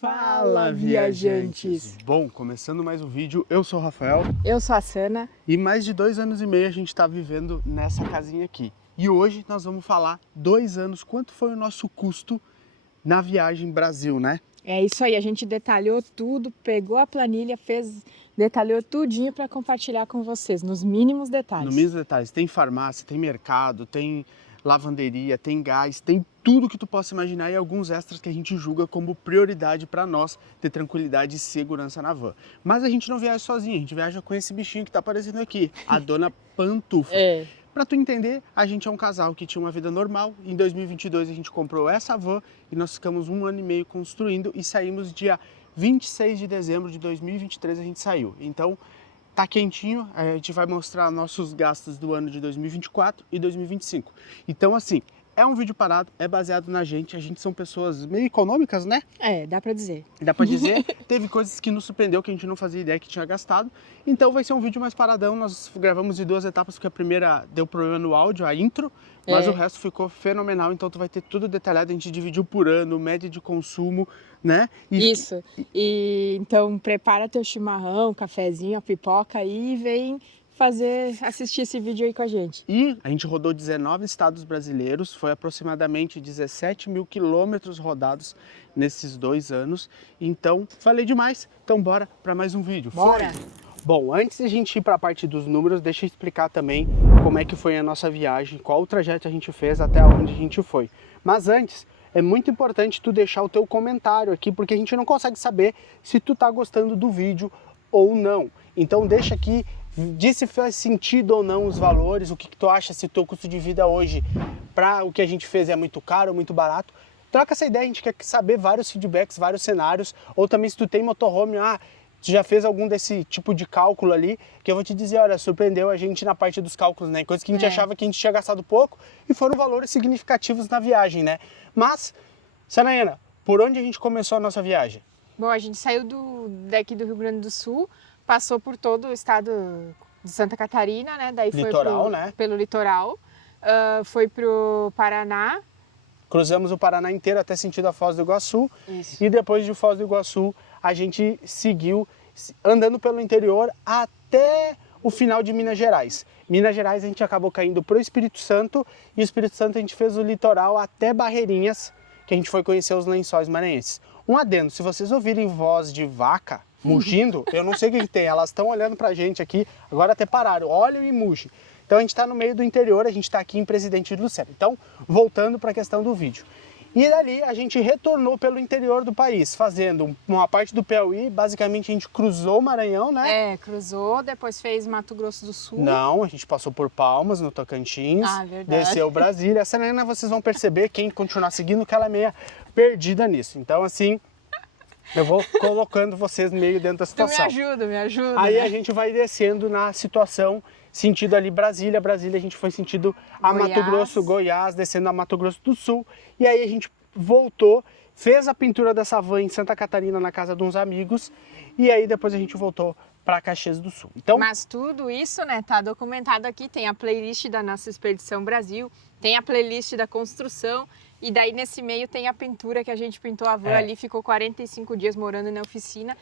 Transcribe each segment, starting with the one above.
Fala, viajantes! Bom, começando mais um vídeo, eu sou o Rafael. Eu sou a Sana. E mais de 2 anos e meio a gente está vivendo nessa casinha aqui. E hoje nós vamos falar 2 anos, quanto foi o nosso custo na viagem Brasil, né? É isso aí, a gente detalhou tudo, pegou a planilha, detalhou tudinho para compartilhar com vocês, nos mínimos detalhes. Nos mínimos detalhes, tem farmácia, tem mercado, tem lavanderia, tem gás, tem tudo que tu possa imaginar e alguns extras que a gente julga como prioridade para nós ter tranquilidade e segurança na van. Mas a gente não viaja sozinho, a gente viaja com esse bichinho que tá aparecendo aqui, a dona Pantufa. Para tu entender, a gente é um casal que tinha uma vida normal. Em 2022 a gente comprou essa van e nós ficamos 1 ano e meio construindo e saímos dia 26 de dezembro de 2023 a gente saiu. Então tá quentinho, a gente vai mostrar nossos gastos do ano de 2024 e 2025. Então assim, é um vídeo parado, é baseado na gente são pessoas meio econômicas, né? É, dá pra dizer. Dá pra dizer, teve coisas que nos surpreendeu que a gente não fazia ideia que tinha gastado. Então vai ser um vídeo mais paradão, nós gravamos em 2 etapas, porque a primeira deu problema no áudio, a intro, mas o resto ficou fenomenal, então tu vai ter tudo detalhado, a gente dividiu por ano, média de consumo, né? Isso, e então prepara teu chimarrão, cafezinho, a pipoca aí e vem assistir esse vídeo aí com a gente. E a gente rodou 19 estados brasileiros, foi aproximadamente 17 mil quilômetros rodados nesses 2 anos. Então, falei demais, então bora para mais um vídeo. Bora! Foi. Bom, antes de a gente ir para a parte dos números, deixa eu explicar também como é que foi a nossa viagem, qual o trajeto a gente fez até onde a gente foi. Mas antes, é muito importante tu deixar o teu comentário aqui, porque a gente não consegue saber se tu tá gostando do vídeo ou não. Então deixa aqui, diz se faz sentido ou não os valores, o que tu acha, se o teu custo de vida hoje para o que a gente fez é muito caro ou muito barato. Troca essa ideia, a gente quer saber vários feedbacks, vários cenários, ou também se tu tem motorhome, tu já fez algum desse tipo de cálculo ali, que eu vou te dizer, olha, surpreendeu a gente na parte dos cálculos, né? Coisas que a gente achava que a gente tinha gastado pouco e foram valores significativos na viagem, né? Mas, Sanaína, por onde a gente começou a nossa viagem? Bom, a gente saiu daqui do Rio Grande do Sul, passou por todo o estado de Santa Catarina, né? Daí litoral, foi né? Pelo litoral, foi pro Paraná. Cruzamos o Paraná inteiro até sentido a Foz do Iguaçu. Isso. E depois de Foz do Iguaçu, a gente seguiu andando pelo interior até o final de Minas Gerais. Minas Gerais a gente acabou caindo para o Espírito Santo e o Espírito Santo a gente fez o litoral até Barreirinhas, que a gente foi conhecer os Lençóis Maranhenses. Um adendo, se vocês ouvirem voz de vaca mugindo, eu não sei o que tem, elas estão olhando pra gente aqui, agora até pararam, olham e mugem. Então a gente está no meio do interior, a gente está aqui em Presidente Lucero. Então, voltando para a questão do vídeo. E dali a gente retornou pelo interior do país, fazendo uma parte do Piauí, basicamente a gente cruzou o Maranhão, né? Cruzou, depois fez Mato Grosso do Sul. Não, a gente passou por Palmas, no Tocantins, desceu Brasília. Essa Helena, vocês vão perceber, quem continuar seguindo, que ela é meio perdida nisso. Então, assim, eu vou colocando vocês meio dentro da situação. Me ajuda. Aí né? a gente vai descendo na situação, sentido ali Brasília, a gente foi sentido a Mato Grosso, Goiás, descendo a Mato Grosso do Sul. E aí a gente voltou, fez a pintura dessa van em Santa Catarina na casa de uns amigos. E aí depois a gente voltou para Caxias do Sul. Então, mas tudo isso, né, tá documentado aqui. Tem a playlist da nossa Expedição Brasil, tem a playlist da construção. E daí nesse meio tem a pintura que a gente pintou a van ali, ficou 45 dias morando na oficina.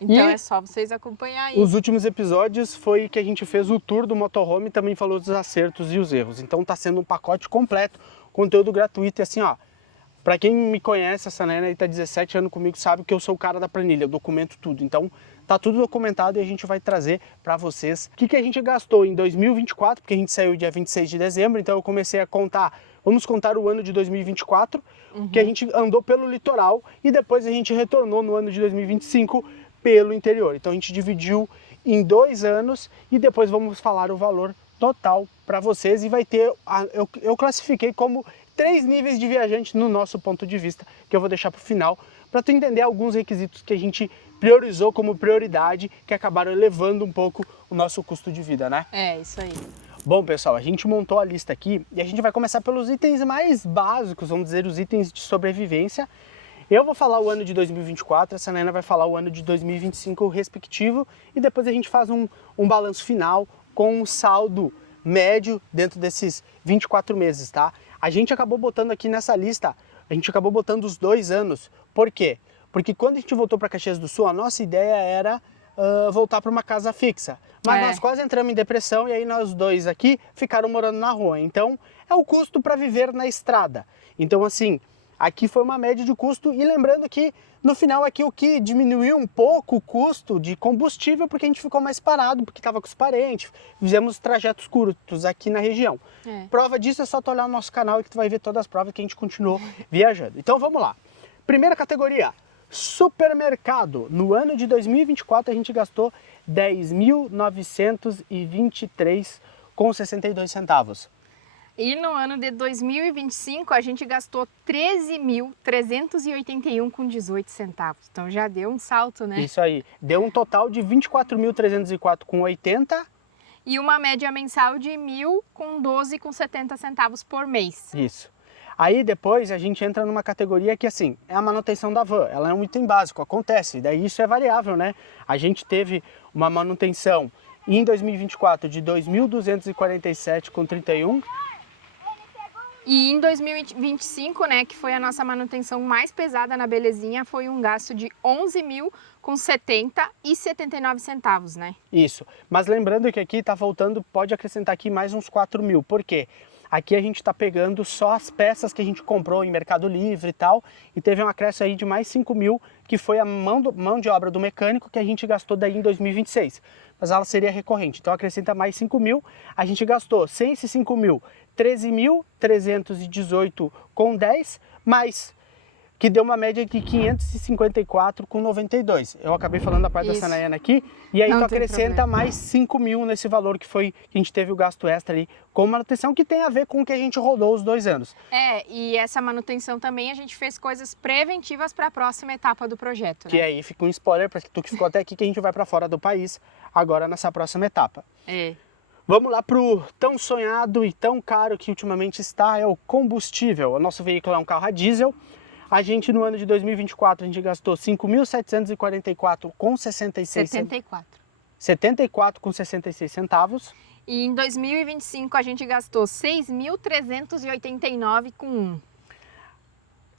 Então é só vocês acompanharem aí. Os últimos episódios foi que a gente fez o tour do motorhome e também falou dos acertos e os erros. Então tá sendo um pacote completo, conteúdo gratuito e assim, ó. Pra quem me conhece, essa Nena aí tá 17 anos comigo, sabe que eu sou o cara da planilha, eu documento tudo. Então tá tudo documentado e a gente vai trazer pra vocês o que a gente gastou em 2024, porque a gente saiu dia 26 de dezembro, então eu comecei a contar. Vamos contar o ano de 2024, que a gente andou pelo litoral e depois a gente retornou no ano de 2025 pelo interior. Então a gente dividiu em 2 anos e depois vamos falar o valor total para vocês e vai ter, eu classifiquei como 3 níveis de viajante no nosso ponto de vista, que eu vou deixar para o final, para tu entender alguns requisitos que a gente priorizou como prioridade, que acabaram elevando um pouco o nosso custo de vida, né? É, isso aí. Bom, pessoal, a gente montou a lista aqui e a gente vai começar pelos itens mais básicos, vamos dizer, os itens de sobrevivência. Eu vou falar o ano de 2024, essa Nena vai falar o ano de 2025 respectivo e depois a gente faz um balanço final com um saldo médio dentro desses 24 meses, tá? A gente acabou botando aqui nessa lista, a gente acabou botando os 2 anos. Por quê? Porque quando a gente voltou para Caxias do Sul, a nossa ideia era voltar para uma casa fixa. Mas nós quase entramos em depressão e aí nós dois aqui ficaram morando na rua. Então, é o custo para viver na estrada. Então, assim, aqui foi uma média de custo. E lembrando que, no final, aqui o que diminuiu um pouco o custo de combustível, porque a gente ficou mais parado, porque estava com os parentes. Fizemos trajetos curtos aqui na região. Prova disso é só tu olhar no nosso canal e que tu vai ver todas as provas que a gente continuou viajando. Então, vamos lá. Primeira categoria. Supermercado. No ano de 2024 a gente gastou 10.923,62 centavos. E no ano de 2025 a gente gastou 13.381,18 centavos. Então já deu um salto, né? Isso aí. Deu um total de 24.304,80. E uma média mensal de 1.012,70 centavos por mês. Isso. Aí depois a gente entra numa categoria que assim, é a manutenção da van, ela é um item básico, acontece, daí isso é variável, né? A gente teve uma manutenção em 2024 de 2.247,31. E em 2025, né, que foi a nossa manutenção mais pesada na Belezinha, foi um gasto de 11.070,79 centavos, né? Isso, mas lembrando que aqui tá voltando, pode acrescentar aqui mais uns 4.000, por quê? Aqui a gente está pegando só as peças que a gente comprou em Mercado Livre e tal, e teve um acréscimo aí de mais 5.000, que foi a mão de obra do mecânico que a gente gastou daí em 2026. Mas ela seria recorrente, então acrescenta mais 5.000, a gente gastou, sem esses 5.000, 13.318,10, mais que deu uma média de 554,92. Eu acabei falando a parte da Sanayana aqui, e aí tu acrescenta mais 5.000 nesse valor que foi que a gente teve o gasto extra ali com manutenção, que tem a ver com o que a gente rodou os 2 anos. E essa manutenção também a gente fez coisas preventivas para a próxima etapa do projeto, né? Que aí fica um spoiler para tu que ficou até aqui, que a gente vai para fora do país agora nessa próxima etapa. Vamos lá pro tão sonhado e tão caro que ultimamente está, é o combustível. O nosso veículo é um carro a diesel. A gente, no ano de 2024, a gente gastou 5.744,66 74,66 centavos. E em 2025 a gente gastou 6.389,1.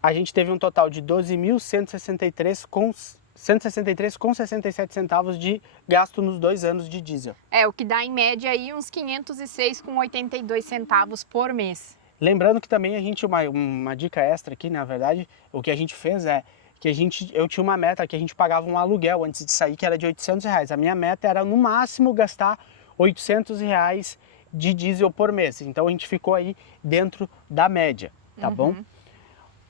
A gente teve um total de 12.163,67 centavos de gasto nos 2 anos de diesel. O que dá em média aí uns 506,82 centavos por mês. Lembrando que também a gente, uma dica extra aqui, na verdade, o que a gente fez é que eu tinha uma meta que a gente pagava um aluguel antes de sair, que era de R$800. A minha meta era no máximo gastar R$800 de diesel por mês. Então a gente ficou aí dentro da média, tá bom?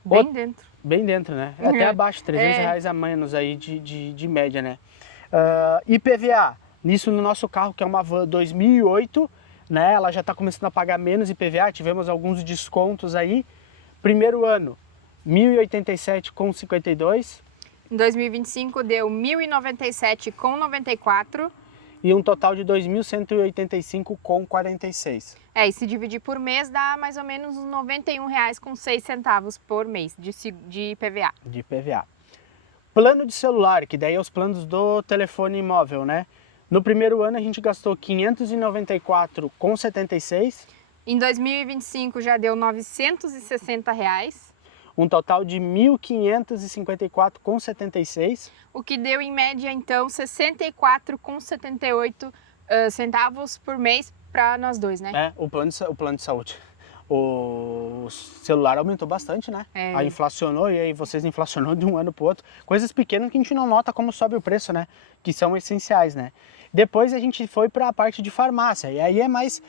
Bem dentro. Bem dentro, né? Até abaixo, R$300 a menos aí de média, né? IPVA, nisso no nosso carro, que é uma van 2008, né? Ela já está começando a pagar menos IPVA, tivemos alguns descontos aí. Primeiro ano, 1.087,52. Em 2025 deu 1.097,94. E um total de 2.185,46. E se dividir por mês dá mais ou menos uns R$91,06 por mês de IPVA. De IPVA. Plano de celular, que daí é os planos do telefone móvel, né? No primeiro ano a gente gastou R$594,76. Em 2025 já deu R$960. Um total de R$1.554,76. O que deu em média então 64,78 centavos por mês para nós dois, né? O plano de saúde. O celular aumentou bastante, né? Aí inflacionou e aí vocês inflacionou de um ano para o outro. Coisas pequenas que a gente não nota como sobe o preço, né? Que são essenciais, né? Depois a gente foi para a parte de farmácia e aí é mais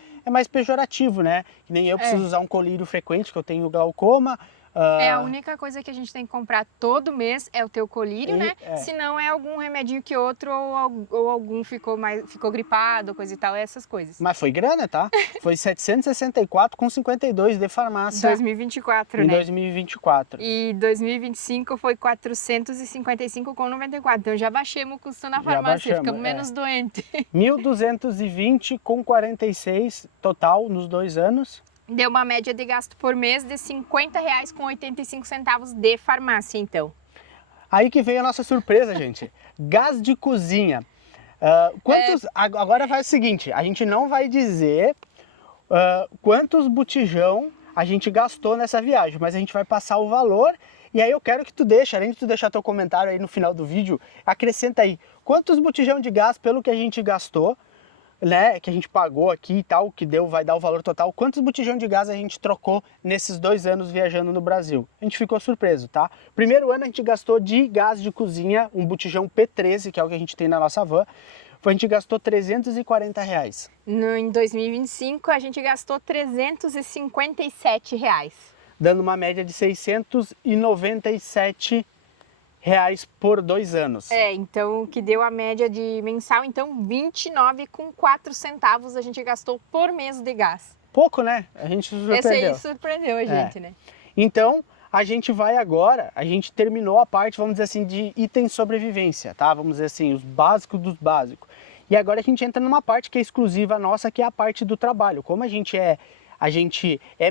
pejorativo, né? Que nem eu preciso usar um colírio frequente, que eu tenho glaucoma. A única coisa que a gente tem que comprar todo mês é o teu colírio, né? Se não é algum remedinho que outro ou algum ficou gripado, coisa e tal, essas coisas. Mas foi grana, tá? Foi 764,52 de farmácia. 2024, em né? 2024. E 2025 foi 455,94. Então já baixamos o custo na farmácia, ficamos menos doentes. 1.220,46 total nos 2 anos. Deu uma média de gasto por mês de R$50,85 de farmácia, então. Aí que veio a nossa surpresa, gente. Gás de cozinha. Agora faz o seguinte, a gente não vai dizer quantos botijão a gente gastou nessa viagem, mas a gente vai passar o valor E aí eu quero que tu deixe, além de tu deixar teu comentário aí no final do vídeo, acrescenta aí quantos botijão de gás pelo que a gente gastou, né, que a gente pagou aqui e tal, que deu, vai dar o valor total, quantos botijão de gás a gente trocou nesses 2 anos viajando no Brasil. A gente ficou surpreso, tá? Primeiro ano a gente gastou de gás de cozinha, um botijão P13, que é o que a gente tem na nossa van, a gente gastou R$340. Em 2025 a gente gastou R$357. Dando uma média de R$697 por 2 anos. Então que deu a média de mensal, então 29,04 centavos a gente gastou por mês de gás. Pouco, né? A gente surpreendeu. Esse aí surpreendeu a gente, né? Então, a gente vai agora, a gente terminou a parte, vamos dizer assim, de itens sobrevivência, tá? Vamos dizer assim, os básicos dos básicos. E agora a gente entra numa parte que é exclusiva nossa, que é a parte do trabalho. Como a gente é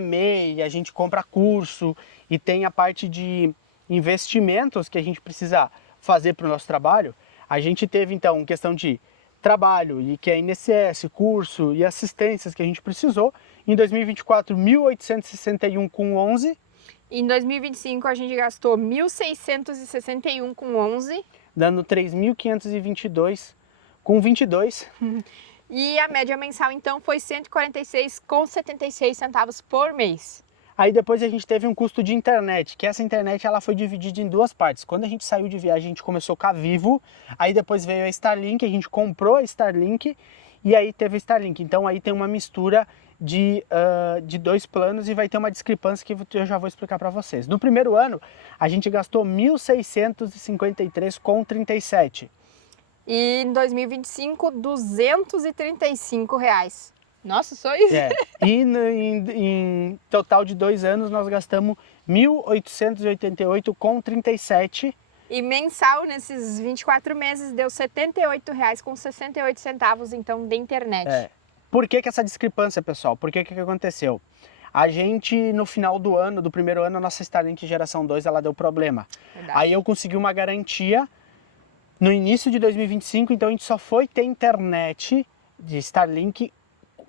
MEI, a gente compra curso e tem a parte de investimentos que a gente precisa fazer para o nosso trabalho, a gente teve então questão de trabalho e que é INSS, curso e assistências que a gente precisou. Em 2024, 1.861,11. Em 2025 a gente gastou 1.661,11. Dando 3.522,22. E a média mensal então foi 146,76 centavos por mês. Aí depois a gente teve um custo de internet, que essa internet ela foi dividida em 2 partes. Quando a gente saiu de viagem, a gente começou com a Vivo, aí depois veio a Starlink, a gente comprou a Starlink e aí teve a Starlink. Então aí tem uma mistura de 2 planos e vai ter uma discrepância que eu já vou explicar para vocês. No primeiro ano, a gente gastou R$ 1.653,37. E em 2025, R$ 235. Nossa, só isso? E em total de 2 anos nós gastamos R$ 1.888,37. E mensal, nesses 24 meses, deu R$ 78,68, então, de internet. Por que essa discrepância, pessoal? Por que aconteceu? A gente, no final do ano, do primeiro ano, a nossa Starlink geração 2, ela deu problema. Verdade. Aí eu consegui uma garantia no início de 2025, então a gente só foi ter internet de Starlink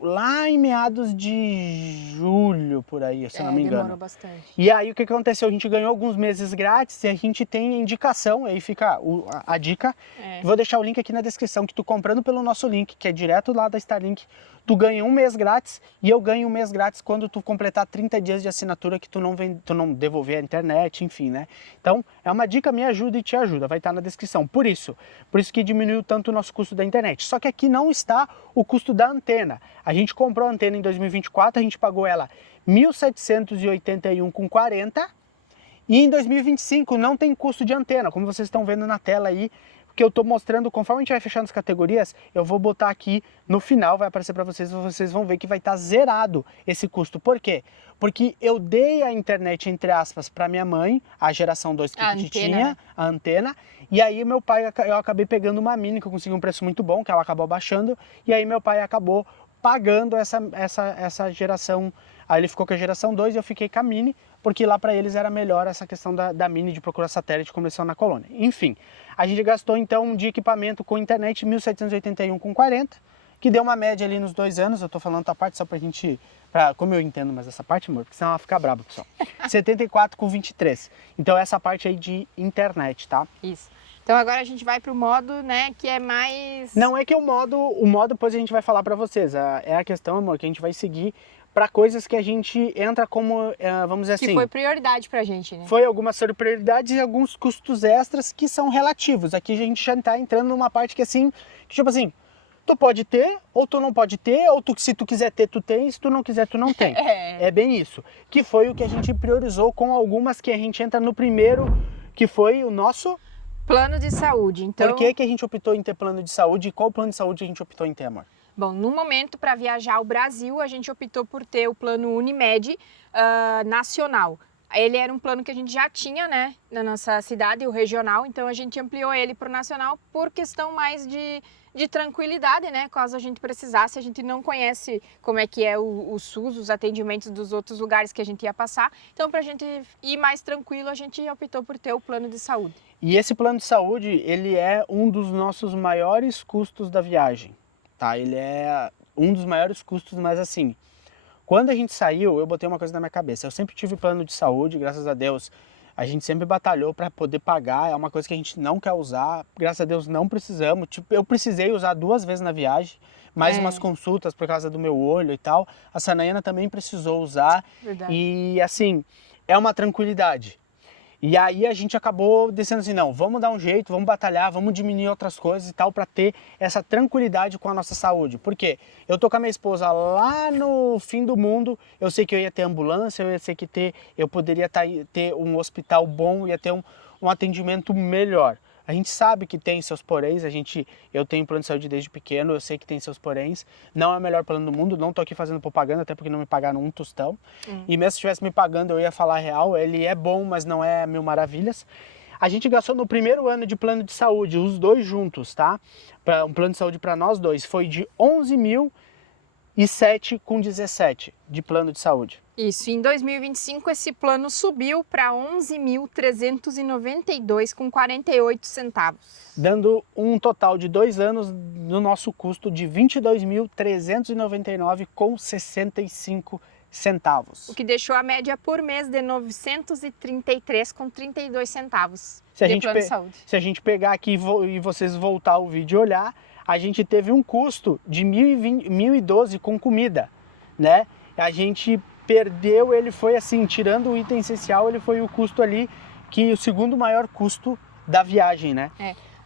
lá em meados de julho, por aí, se eu não me engano. Demorou bastante. E aí o que aconteceu? A gente ganhou alguns meses grátis e a gente tem a indicação, aí fica a dica. Vou deixar o link aqui na descrição, que tu comprando pelo nosso link, que é direto lá da Starlink, tu ganha 1 mês grátis e eu ganho 1 mês grátis quando tu completar 30 dias de assinatura que tu não devolver a internet, enfim, né? Então, é uma dica, me ajuda e te ajuda, vai estar na descrição. Por isso que diminuiu tanto o nosso custo da internet. Só que aqui não está o custo da antena. A gente comprou a antena em 2024, a gente pagou ela R$ 1.781,40 e em 2025 não tem custo de antena, como vocês estão vendo na tela aí, que eu estou mostrando, conforme a gente vai fechando as categorias, eu vou botar aqui no final, vai aparecer para vocês, vocês vão ver que vai estar zerado esse custo. Por quê? Porque eu dei a internet, entre aspas, para minha mãe, a geração 2 que a gente tinha, a antena, e aí meu pai, eu acabei pegando uma mini, que eu consegui um preço muito bom, que ela acabou baixando, e aí meu pai acabou pagando essa geração. Aí ele ficou com a geração 2 e eu fiquei com a mini, porque lá para eles era melhor essa questão da mini de procurar satélite como eles são na colônia. Enfim, a gente gastou então de equipamento com internet R$ 1.781,40, que deu uma média ali nos 2 anos, eu tô falando a parte só pra gente, como eu entendo mais essa parte, amor, porque senão ela fica brava, pessoal. R$ 74,23. Então essa parte aí de internet, tá? Isso. Então agora a gente vai pro modo, né, que é mais... Não é que o modo depois a gente vai falar para vocês, é a questão, amor, que a gente vai seguir para coisas que a gente entra como, vamos dizer assim... Que foi prioridade pra gente, né? Foi algumas prioridades e alguns custos extras que são relativos. Aqui a gente já tá entrando numa parte que assim, tipo assim, tu pode ter, ou tu não pode ter, ou se tu quiser ter, tu tem, se tu não quiser, tu não tem. É bem isso. Que foi o que a gente priorizou com algumas que a gente entra no primeiro, que foi o nosso... Plano de saúde. Então... Por que a gente optou em ter plano de saúde e qual plano de saúde a gente optou em ter, amor? Bom, no momento, para viajar ao Brasil, a gente optou por ter o plano Unimed nacional. Ele era um plano que a gente já tinha, né, na nossa cidade, o regional, então a gente ampliou ele para o nacional por questão mais de tranquilidade, né, caso a gente precisasse. A gente não conhece como é que é o SUS, os atendimentos dos outros lugares que a gente ia passar, então para a gente ir mais tranquilo, a gente optou por ter o plano de saúde. E esse plano de saúde, ele é um dos nossos maiores custos da viagem, tá? Ele é um dos maiores custos, mas assim, quando a gente saiu, eu botei uma coisa na minha cabeça. Eu sempre tive plano de saúde, graças a Deus, A gente sempre batalhou para poder pagar, é uma coisa que a gente não quer usar. Graças a Deus não precisamos. Tipo, eu precisei usar 2 vezes na viagem, mais umas consultas por causa do meu olho e tal. A Sanayana também precisou usar. Verdade. E assim, é uma tranquilidade. E aí a gente acabou dizendo assim, não, vamos dar um jeito, vamos batalhar, vamos diminuir outras coisas e tal para ter essa tranquilidade com a nossa saúde. Por quê? Eu tô com a minha esposa lá no fim do mundo, eu sei que eu ia ter ambulância, eu ia sei que eu poderia ter um hospital bom, ia ter um atendimento melhor. A gente sabe que tem seus poréns, eu tenho plano de saúde desde pequeno, eu sei que tem seus poréns. Não é o melhor plano do mundo, não tô aqui fazendo propaganda, até porque não me pagaram um tostão. E mesmo se estivesse me pagando, eu ia falar a real, ele é bom, mas não é mil maravilhas. A gente gastou no primeiro ano de plano de saúde, os dois juntos, tá? Um plano de saúde para nós dois foi de 11.007,17 de plano de saúde. Isso, em 2025 esse plano subiu para 11.392,48 centavos. Dando um total de 2 anos no nosso custo de 22.399,65 centavos. O que deixou a média por mês de 933,32 centavos Se de plano de saúde. Se a gente pegar aqui e vocês voltar o vídeo e olhar, a gente teve um custo de 1.012 com comida, né? A gente perdeu, ele foi assim, tirando o item essencial, ele foi o custo ali, que o segundo maior custo da viagem, né?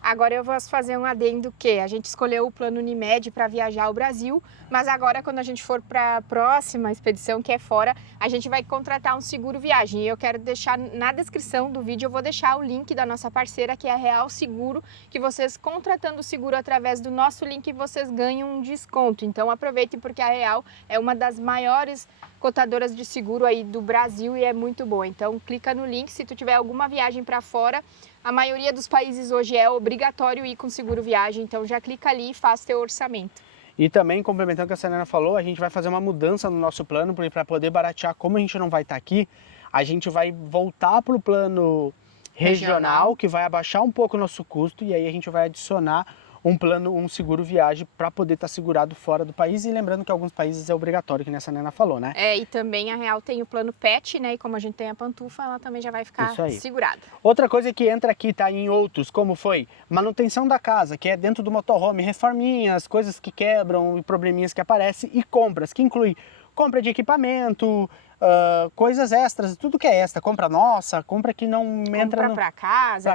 Agora eu vou fazer um adendo que a gente escolheu o plano Unimed para viajar ao Brasil, mas agora quando a gente for para a próxima expedição, que é fora, a gente vai contratar um seguro viagem. E eu quero deixar na descrição do vídeo, eu vou deixar o link da nossa parceira, que é a Real Seguro, que vocês contratando o seguro através do nosso link, vocês ganham um desconto. Então aproveitem, porque a Real é uma das maiores cotadoras de seguro aí do Brasil e é muito boa. Então clica no link, se tu tiver alguma viagem para fora, a maioria dos países hoje é obrigatório ir com seguro viagem, então já clica ali e faz teu orçamento. E também, complementando o que a Sanayana falou, a gente vai fazer uma mudança no nosso plano, porque para poder baratear, como a gente não vai estar aqui, a gente vai voltar para o plano regional, que vai abaixar um pouco o nosso custo, e aí a gente vai adicionar um seguro viagem para poder estar segurado fora do país. E lembrando que alguns países é obrigatório, que a Sanayana falou, né? E também a Real tem o plano PET, né? E como a gente tem a pantufa, ela também já vai ficar segurada. Outra coisa que entra aqui, tá, em outros, como foi manutenção da casa, que é dentro do motorhome, reforminhas, coisas que quebram e probleminhas que aparecem, e compras, que inclui compra de equipamento, coisas extras, tudo que é extra, compra nossa, compra que não entra para casa,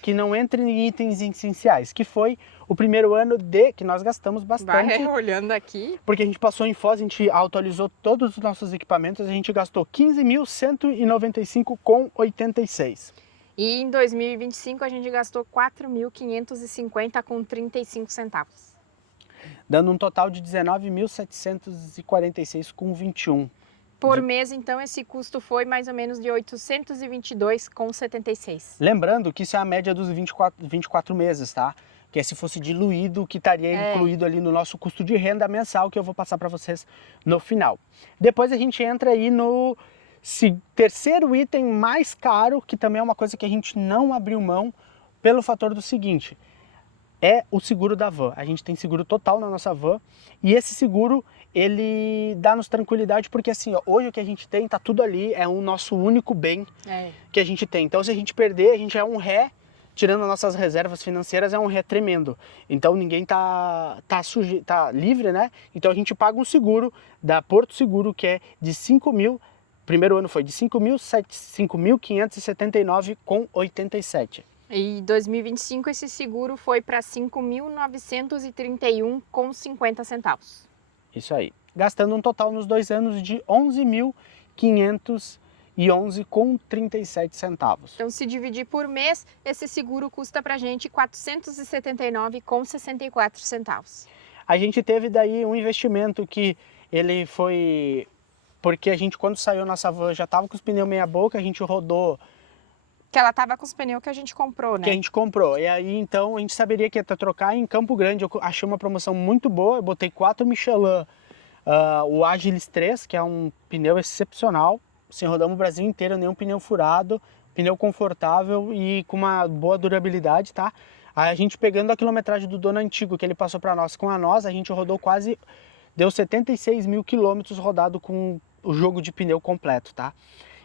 que não entra em itens essenciais, que foi o primeiro ano que nós gastamos bastante. Vai olhando aqui. Porque a gente passou em Foz, a gente atualizou todos os nossos equipamentos, a gente gastou 15.195,86. E em 2025 a gente gastou 4.550,35 centavos. Dando um total de 19.746,21. Por mês, então, esse custo foi mais ou menos de 822,76. Lembrando que isso é a média dos 24 meses, tá? Que é se fosse diluído, que estaria incluído ali no nosso custo de renda mensal, que eu vou passar para vocês no final. Depois a gente entra aí no terceiro item mais caro, que também é uma coisa que a gente não abriu mão, pelo fator do seguinte: é o seguro da van. A gente tem seguro total na nossa van, e esse seguro, ele dá-nos tranquilidade, porque assim, ó, hoje o que a gente tem, tá tudo ali, é o nosso único bem que a gente tem. Então se a gente perder, a gente é um ré, tirando as nossas reservas financeiras, é um ré tremendo. Então ninguém tá livre, né? Então a gente paga um seguro da Porto Seguro, que é de 5 mil, primeiro ano foi de 5.579,87. E em 2025 esse seguro foi para 5.931,50 centavos. Isso aí. Gastando um total nos 2 anos de 11.511,37 centavos. Então, se dividir por mês, esse seguro custa pra gente 479,64 centavos. A gente teve daí um investimento que ele foi... Porque a gente, quando saiu nossa van, já estava com os pneus meia boca, a gente rodou... Que ela tava com os pneus que a gente comprou, né? Que a gente comprou. E aí, então, a gente saberia que ia trocar em Campo Grande. Eu achei uma promoção muito boa. Eu botei 4 Michelin, o Agilis 3, que é um pneu excepcional. Assim, rodamos o Brasil inteiro, nenhum pneu furado, pneu confortável e com uma boa durabilidade, tá? Aí a gente pegando a quilometragem do dono antigo, que ele passou para nós com a nossa, a gente rodou quase... Deu 76 mil quilômetros rodado com o jogo de pneu completo, tá?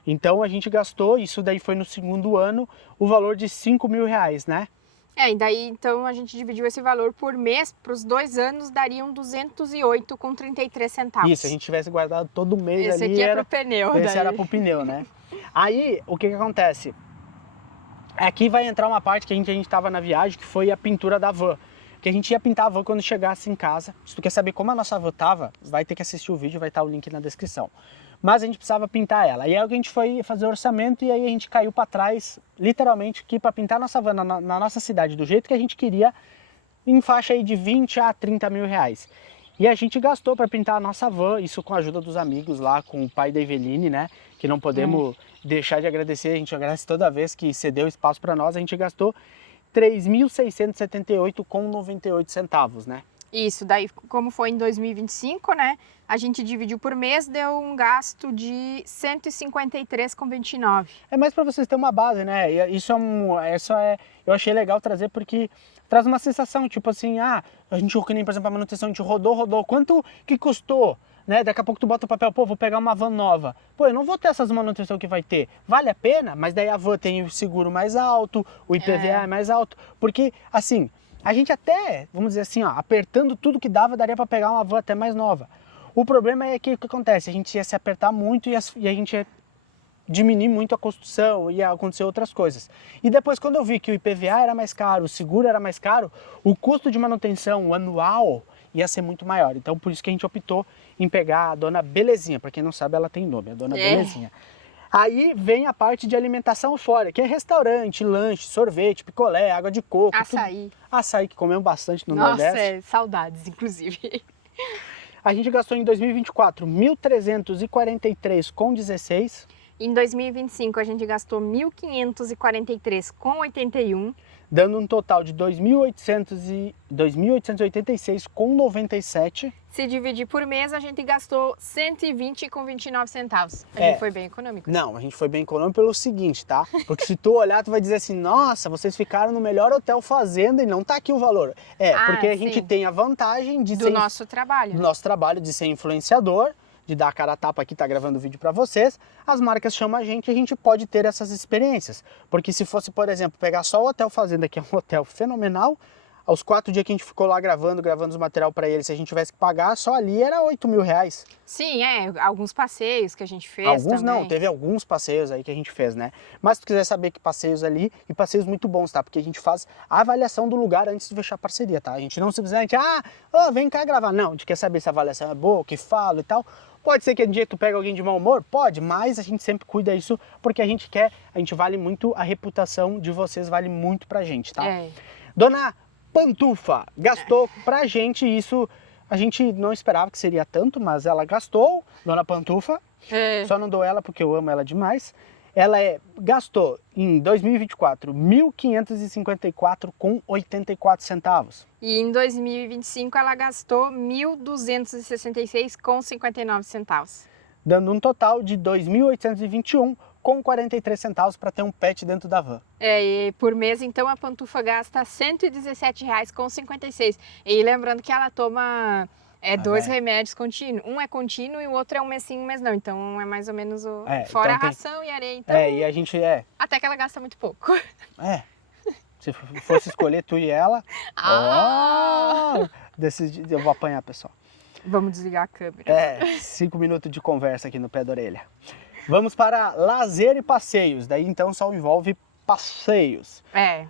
Então a gente gastou, isso daí foi no segundo ano, o valor de R$ 5.000, né? E daí então a gente dividiu esse valor por mês, para os 2 anos dariam 208,33 centavos. Isso, se a gente tivesse guardado todo mês Esse ali, aqui é pro pneu. esse daí. era pro pneu, né? Aí, o que acontece? Aqui vai entrar uma parte que a gente tava na viagem, que foi a pintura da van. Que a gente ia pintar a van quando chegasse em casa. Se tu quer saber como a nossa van tava, vai ter que assistir o vídeo, vai estar o link na descrição. Mas a gente precisava pintar ela. E aí a gente foi fazer o orçamento e aí a gente caiu para trás, literalmente, aqui para pintar a nossa van na nossa cidade do jeito que a gente queria, em faixa aí de 20 a 30 mil reais. E a gente gastou para pintar a nossa van, isso com a ajuda dos amigos lá, com o pai da Eveline, né? Que não podemos deixar de agradecer, a gente agradece toda vez que cedeu espaço para nós. A gente gastou R$ 3.678,98 centavos, né? Isso, daí como foi em 2025, né? A gente dividiu por mês, deu um gasto de R$ 153,29. É mais para vocês terem uma base, né? E isso eu achei legal trazer porque traz uma sensação, tipo assim, a gente, que nem, por exemplo, a manutenção, a gente rodou, quanto que custou? Né? Daqui a pouco tu bota o papel, pô, vou pegar uma van nova. Pô, eu não vou ter essas manutenção que vai ter. Vale a pena? Mas daí a van tem o seguro mais alto, o IPVA é mais alto. Porque, assim, a gente até, vamos dizer assim, ó, apertando tudo que dava, daria para pegar uma van até mais nova. O problema é que o que acontece? A gente ia se apertar muito e a gente ia diminuir muito a construção, ia acontecer outras coisas. E depois, quando eu vi que o IPVA era mais caro, o seguro era mais caro, o custo de manutenção anual ia ser muito maior. Então, por isso que a gente optou em pegar a Dona Belezinha. Para quem não sabe, ela tem nome, a Dona Belezinha. Aí vem a parte de alimentação fora, que é restaurante, lanche, sorvete, picolé, água de coco. Açaí. Tudo. Açaí, que comemos bastante no Nossa, Nordeste. saudades, inclusive. A gente gastou em 2024 R$ 1.343,16. Em 2025 a gente gastou R$ 1.543,81. Dando um total de R$ 2.886,97. Se dividir por mês, a gente gastou R$ 120,29 centavos. A gente foi bem econômico. Não, a gente foi bem econômico pelo seguinte, tá? Porque se tu olhar, tu vai dizer assim, nossa, vocês ficaram no melhor hotel fazenda e não tá aqui o valor. Porque a gente tem a vantagem de do nosso trabalho. Do nosso trabalho, de ser influenciador, de dar a cara a tapa aqui, tá gravando vídeo para vocês, as marcas chamam a gente pode ter essas experiências. Porque se fosse, por exemplo, pegar só o Hotel Fazenda, que é um hotel fenomenal, aos 4 dias que a gente ficou lá gravando os material para eles, se a gente tivesse que pagar, só ali era R$ 8.000. Sim, alguns passeios que a gente fez alguns também. Não, teve alguns passeios aí que a gente fez, né? Mas se tu quiser saber que passeios ali, e passeios muito bons, tá? Porque a gente faz a avaliação do lugar antes de fechar a parceria, tá? A gente não simplesmente, vem cá gravar. Não, a gente quer saber se a avaliação é boa, o que falo e tal. Pode ser que um dia tu pega alguém de mau humor? Pode, mas a gente sempre cuida disso porque a gente vale muito, a reputação de vocês vale muito pra gente, tá? Dona Pantufa gastou pra gente isso, a gente não esperava que seria tanto, mas ela gastou, Dona Pantufa, só não dou ela porque eu amo ela demais. Ela gastou em 2024 R$ 1.554,84 centavos. E em 2025 ela gastou R$ 1.266,59 centavos. Dando um total de R$ 2.821,43 centavos para ter um pet dentro da van. E por mês, então, a Pantufa gasta R$ 117,56. E lembrando que ela toma 2 remédios contínuos. Um é contínuo e o outro é um mês sim, um mês não. Então é mais ou menos fora então a ração e areia. Então, e a gente até que ela gasta muito pouco. Se fosse escolher tu e ela... eu vou apanhar, pessoal. Vamos desligar a câmera. 5 minutos de conversa aqui no pé da orelha. Vamos para lazer e passeios. Daí então só envolve passeios.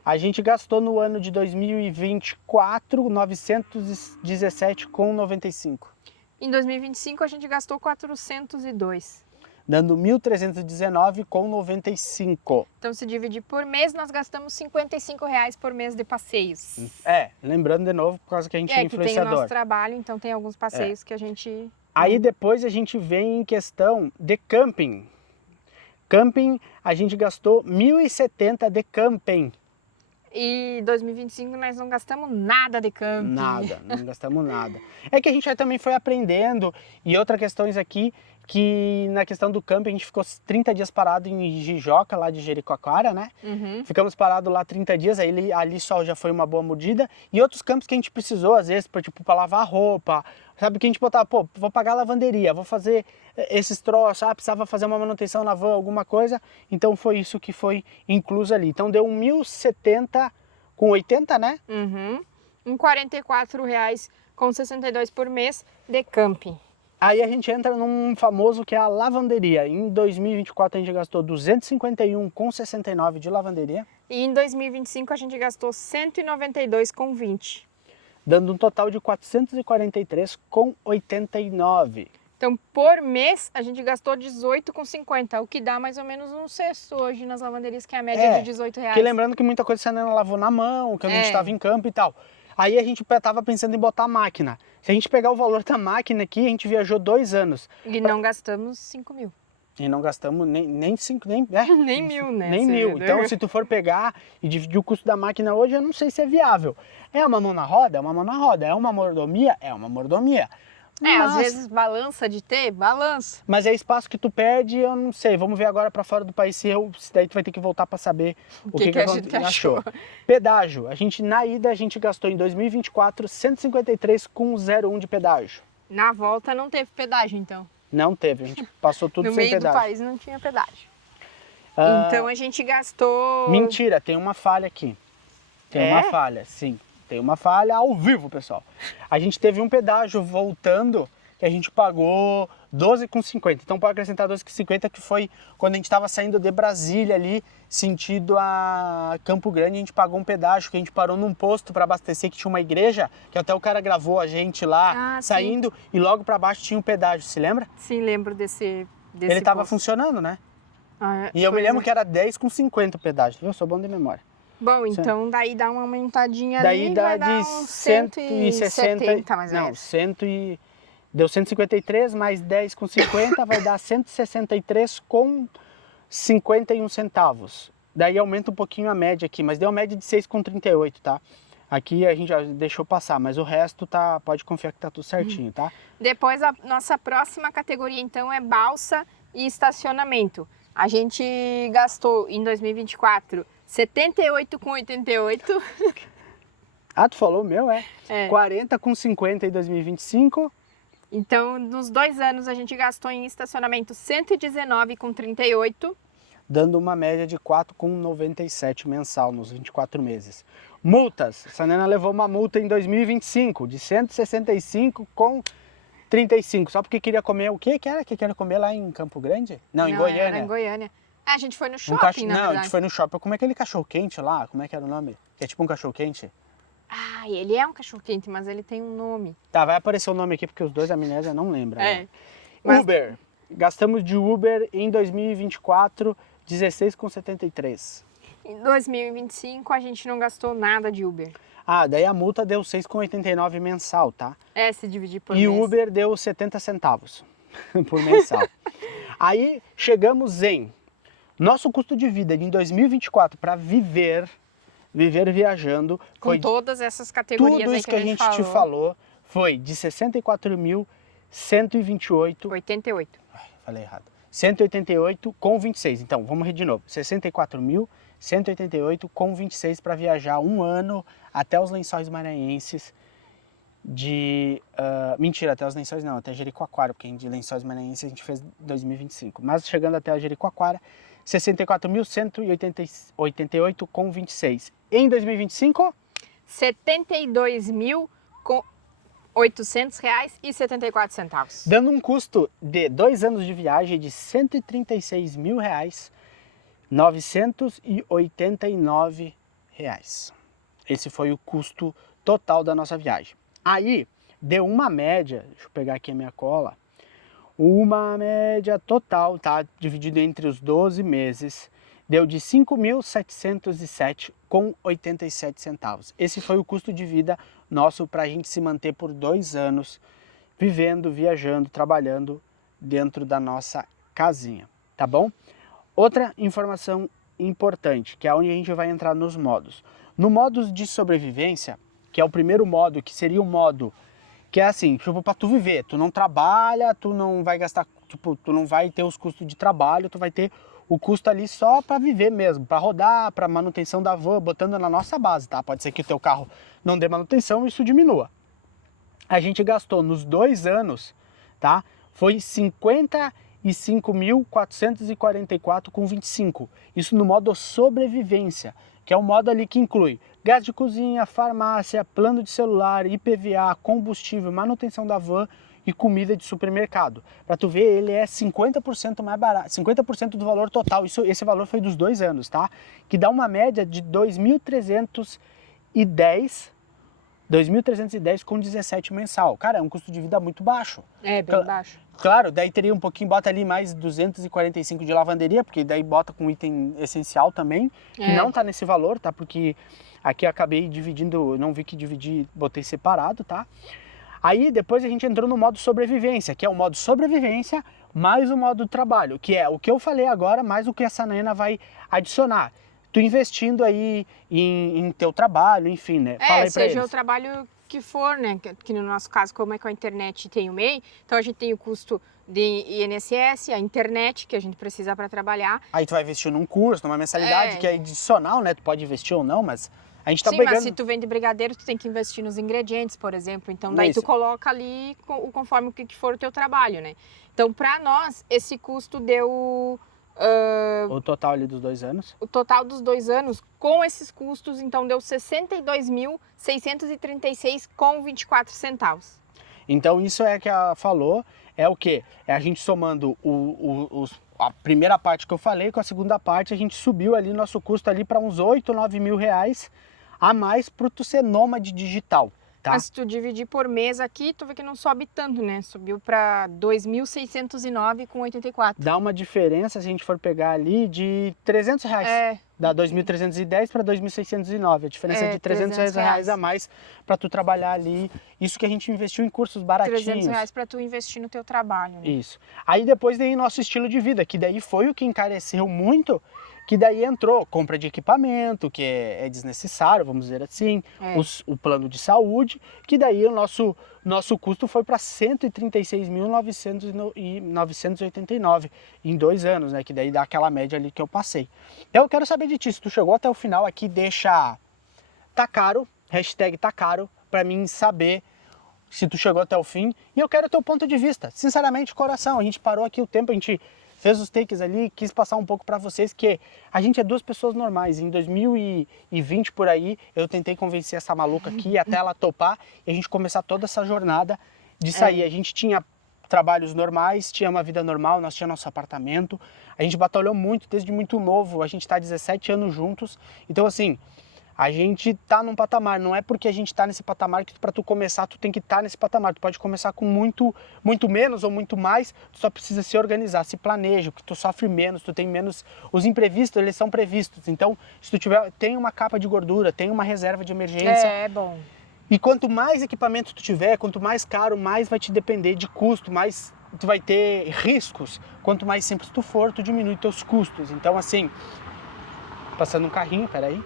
A gente gastou no ano de 2024 R$ 917,95. Em 2025 a gente gastou 402. Dando R$ 1.319,95. Então, se dividir por mês, nós gastamos R$ 55,00 por mês de passeios. Lembrando de novo, por causa que a gente é influenciador. Que tem o nosso trabalho, então tem alguns passeios que a gente... Aí depois a gente vem em questão de camping. Camping, a gente gastou R$ 1.070 de camping. E em 2025 nós não gastamos nada de camping. Nada, não gastamos nada. É que a gente também foi aprendendo, e outra questão aqui, que na questão do camping a gente ficou 30 dias parado em Jijoca, lá de Jericoacoara, né? Ficamos parados lá 30 dias, aí ali só já foi uma boa mordida. E outros campos que a gente precisou, às vezes, tipo, para lavar roupa, sabe? Que a gente botava, pô, vou pagar a lavanderia, vou fazer esses troços, precisava fazer uma manutenção na van, alguma coisa. Então foi isso que foi incluso ali. Então deu 1.070 com 80, né? R$ 44,62 por mês de camping. Aí a gente entra num famoso que é a lavanderia. Em 2024 a gente gastou 251,69 de lavanderia. E em 2025 a gente gastou 192,20. Dando um total de 443,89. Então, por mês, a gente gastou 18,50, o que dá mais ou menos um sexto hoje nas lavanderias, que é a média de R$18. Porque lembrando que muita coisa você não lavou na mão, que a gente estava em campo e tal. Aí a gente estava pensando em botar a máquina. Se a gente pegar o valor da máquina aqui, a gente viajou 2 anos. E não gastamos 5 mil. E não gastamos nem 5, nem... nem mil, né? Nem mil. Então, se tu for pegar e dividir o custo da máquina hoje, eu não sei se é viável. É uma mão na roda? É uma mão na roda. É uma mordomia? É uma mordomia. Às vezes balança de ter, balança. Mas é espaço que tu perde, eu não sei. Vamos ver agora para fora do país se daí tu vai ter que voltar para saber o que a gente achou. Pedágio. Na ida a gente gastou em 2024 153,01 de pedágio. Na volta não teve pedágio, então. Não teve, a gente passou tudo sem pedágio. No meio do país não tinha pedágio. Então a gente gastou... Mentira, tem uma falha aqui. Tem uma falha, sim. Tem uma falha ao vivo, pessoal. A gente teve um pedágio voltando que a gente pagou 12,50. Então pode acrescentar 12,50, que foi quando a gente estava saindo de Brasília ali, sentido a Campo Grande. A gente pagou um pedágio que a gente parou num posto para abastecer, que tinha uma igreja, que até o cara gravou a gente lá saindo, e logo para baixo tinha um pedágio, se lembra? Sim, lembro desse Ele estava funcionando, né? E eu me lembro que era 10,50 o pedágio, viu? Eu sou bom de memória. Bom, então daí dá uma aumentadinha ali, daí dá vai dar de uns 160, mais ou menos. Deu 153 mais 10,50 vai dar 163,51 centavos. Daí aumenta um pouquinho a média aqui, mas deu uma média de 6,38, tá? Aqui a gente já deixou passar, mas o resto pode confiar que tá tudo certinho, tá? Depois a nossa próxima categoria então é balsa e estacionamento. A gente gastou em 2024 78,88. Tu falou o meu, 40,50 em 2025. Então, nos 2 anos, a gente gastou em estacionamento 119,38. Dando uma média de 4,97 mensal nos 24 meses. Multas. A Nena levou uma multa em 2025 de 165,35. Só porque queria comer o quê? Que era que queria comer lá em Campo Grande? Não, em Goiânia. Era em Goiânia. A gente foi no shopping, na verdade. A gente foi no shopping. Como é aquele cachorro-quente lá? Como é que era o nome? Que é tipo um cachorro-quente. Ele é um cachorro-quente, mas ele tem um nome. Tá, vai aparecer o nome aqui, porque os dois amnésia não lembram. Mas... Uber. Gastamos de Uber em 2024 16,73. Em 2025 a gente não gastou nada de Uber. Daí a multa deu 6,89 mensal, tá? Se dividir por mês. E o Uber deu 70 centavos por mensal. Aí chegamos em nosso custo de vida em 2024 para viver viajando. Com todas essas categorias tudo aí isso que a gente te falou foi de 64.128... 88. Falei errado. 188,26. Então, vamos rir de novo. 64.188,26 para viajar um ano até os Lençóis Maranhenses mentira, até os Lençóis não, até Jericoacoara, porque de Lençóis Maranhenses a gente fez 2025. Mas chegando até a Jericoacoara, 64.188,26. Em 2025? R$ 72.800,74. Dando um custo de 2 anos de viagem de R$ 136.989. Esse foi o custo total da nossa viagem. Aí, deu uma média, deixa eu pegar aqui a minha cola, uma média total, tá? Dividido entre os 12 meses, deu de 5.707,87 centavos. Esse foi o custo de vida nosso para a gente se manter por 2 anos, vivendo, viajando, trabalhando dentro da nossa casinha, tá bom? Outra informação importante, que é onde a gente vai entrar nos modos. No modo de sobrevivência, que é o primeiro modo, que seria o modo que é assim, tipo, pra tu viver, tu não trabalha, tu não vai gastar, tipo, tu não vai ter os custos de trabalho, tu vai ter o custo ali só para viver mesmo, para rodar, para manutenção da van, botando na nossa base, tá? Pode ser que o teu carro não dê manutenção e isso diminua. A gente gastou nos 2 anos, tá? Foi 55.444,25. Isso no modo sobrevivência, que é o modo ali que inclui gás de cozinha, farmácia, plano de celular, IPVA, combustível, manutenção da van e comida de supermercado. Para tu ver, ele é 50% mais barato, 50% do valor total. Esse valor foi dos 2 anos, tá? Que dá uma média de 2.310 com 17 mensal. Cara, é um custo de vida muito baixo. É, bem baixo. Claro, daí teria um pouquinho, bota ali mais 245 de lavanderia, porque daí bota com item essencial também, que não tá nesse valor, tá? Porque aqui eu acabei dividindo, não vi que dividi, botei separado, tá? Aí depois a gente entrou no modo sobrevivência, que é o modo sobrevivência mais o modo trabalho, que é o que eu falei agora, mais o que essa Nena vai adicionar. Tu investindo aí em teu trabalho, enfim, né? Fala aí pra seja eles. o trabalho que for, né? Que no nosso caso, como é com a internet tem o MEI, então a gente tem o custo de INSS, a internet que a gente precisa para trabalhar. Aí tu vai investir num curso, numa mensalidade que é adicional, né? Tu pode investir ou não, mas a gente tá Sim, pegando... mas se tu vende brigadeiro, tu tem que investir nos ingredientes, por exemplo. Então daí tu coloca ali conforme o que for o teu trabalho, né? Então para nós, esse custo deu... O total ali dos 2 anos? O total dos 2 anos, com esses custos, então deu 62.636,24 centavos. Então isso é que ela falou, é o quê? É a gente somando a primeira parte que eu falei com a segunda parte, a gente subiu ali nosso custo ali para uns 8, 9 mil reais a mais para tu ser nômade digital. Tá? Mas se tu dividir por mês aqui, tu vê que não sobe tanto, né? Subiu para 2.609,84. Dá uma diferença, se a gente for pegar ali, de 300 reais. Dá 2.310 para 2.609. A diferença é de 300 reais a mais para tu trabalhar ali. Isso que a gente investiu em cursos baratinhos. 300 reais para tu investir no teu trabalho, né? Isso. Aí depois vem nosso estilo de vida, que daí foi o que encareceu muito, que daí entrou compra de equipamento, que é desnecessário, vamos dizer assim, o plano de saúde, que daí o nosso custo foi para 136.989 em 2 anos, né? Que daí dá aquela média ali que eu passei. Então eu quero saber de ti, se tu chegou até o final aqui, deixa tá caro, hashtag tá caro, para mim saber se tu chegou até o fim. E eu quero o teu ponto de vista, sinceramente, coração, a gente parou aqui o tempo, a gente fez os takes ali, quis passar um pouco para vocês que a gente é 2 pessoas normais. Em 2020 por aí, eu tentei convencer essa maluca aqui até ela topar e a gente começar toda essa jornada de sair. A gente tinha trabalhos normais, tinha uma vida normal, nós tínhamos nosso apartamento, a gente batalhou muito desde muito novo, a gente está 17 anos juntos, então assim, a gente tá num patamar, não é porque a gente tá nesse patamar que para tu começar, tu tem que estar nesse patamar. Tu pode começar com muito menos ou muito mais, tu só precisa se organizar, se planeja, porque tu sofre menos, tu tem menos... Os imprevistos, eles são previstos, então se tu tem uma capa de gordura, tem uma reserva de emergência. É bom. E quanto mais equipamento tu tiver, quanto mais caro, mais vai te depender de custo, mais tu vai ter riscos. Quanto mais simples tu for, tu diminui teus custos. Então assim, passando um carrinho, peraí.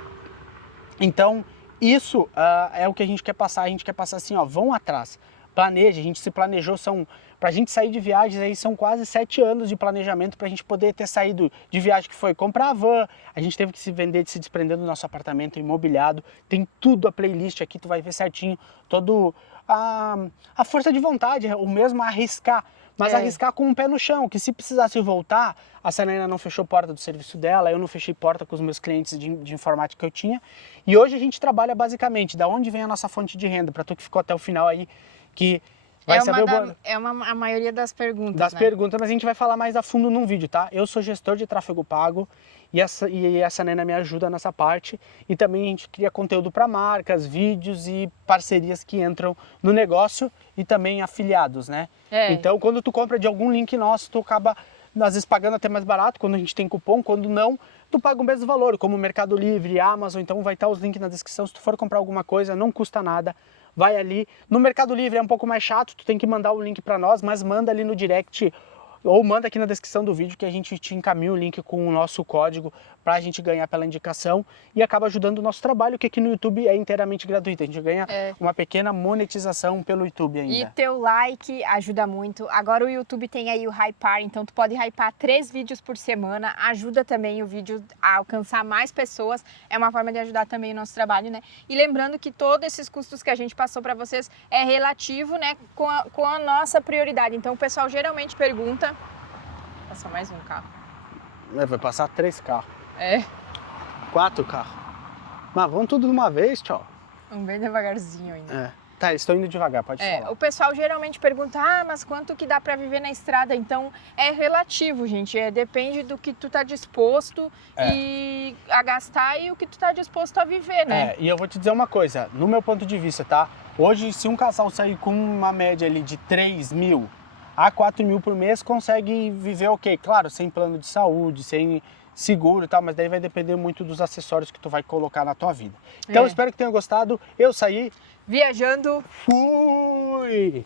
Então, isso é o que a gente quer passar assim, ó, vão atrás, planeja, a gente se planejou, pra gente sair de viagens aí são quase 7 anos de planejamento pra gente poder ter saído de viagem, que foi comprar a van, a gente teve que se vender, se desprender do nosso apartamento imobiliado, tem tudo a playlist aqui, tu vai ver certinho, todo a força de vontade, o mesmo arriscar, mas arriscar com um pé no chão, que se precisasse voltar, a Sanaína não fechou porta do serviço dela, eu não fechei porta com os meus clientes de informática que eu tinha. E hoje a gente trabalha basicamente, da onde vem a nossa fonte de renda, para tu que ficou até o final aí, que vai saber a maioria das perguntas, das perguntas, mas a gente vai falar mais a fundo num vídeo, tá? Eu sou gestor de tráfego pago e a Sanaína me ajuda nessa parte. E também a gente cria conteúdo para marcas, vídeos e parcerias que entram no negócio e também afiliados, né? Então, quando tu compra de algum link nosso, tu acaba, às vezes, pagando até mais barato, quando a gente tem cupom, quando não, tu paga o mesmo valor, como Mercado Livre, Amazon, então vai estar os links na descrição. Se tu for comprar alguma coisa, não custa nada, vai ali. No Mercado Livre é um pouco mais chato, tu tem que mandar o link para nós, mas manda ali no direct ou manda aqui na descrição do vídeo que a gente te encaminha o link com o nosso código para a gente ganhar pela indicação e acaba ajudando o nosso trabalho, que aqui no YouTube é inteiramente gratuito. A gente ganha uma pequena monetização pelo YouTube ainda. E teu like ajuda muito. Agora o YouTube tem aí o Hypar, então tu pode hypar 3 vídeos por semana, ajuda também o vídeo a alcançar mais pessoas, é uma forma de ajudar também o nosso trabalho, né? E lembrando que todos esses custos que a gente passou para vocês é relativo, né, com a nossa prioridade. Então o pessoal geralmente pergunta... Passa mais um carro. Vai passar 3 carros. 4 carros. Mas vamos tudo de uma vez, tchau. Vamos bem devagarzinho ainda. Tá, estou indo devagar, pode falar. O pessoal geralmente pergunta, mas quanto que dá para viver na estrada? Então, é relativo, gente. Depende do que tu tá disposto a gastar e o que tu tá disposto a viver, né? E eu vou te dizer uma coisa, no meu ponto de vista, tá? Hoje, se um casal sair com uma média ali de 3 mil a 4 mil por mês, consegue viver ok. Claro, sem plano de saúde, sem seguro e tal, mas daí vai depender muito dos acessórios que tu vai colocar na tua vida. Então, espero que tenha gostado. Eu saí... Viajando. Fui!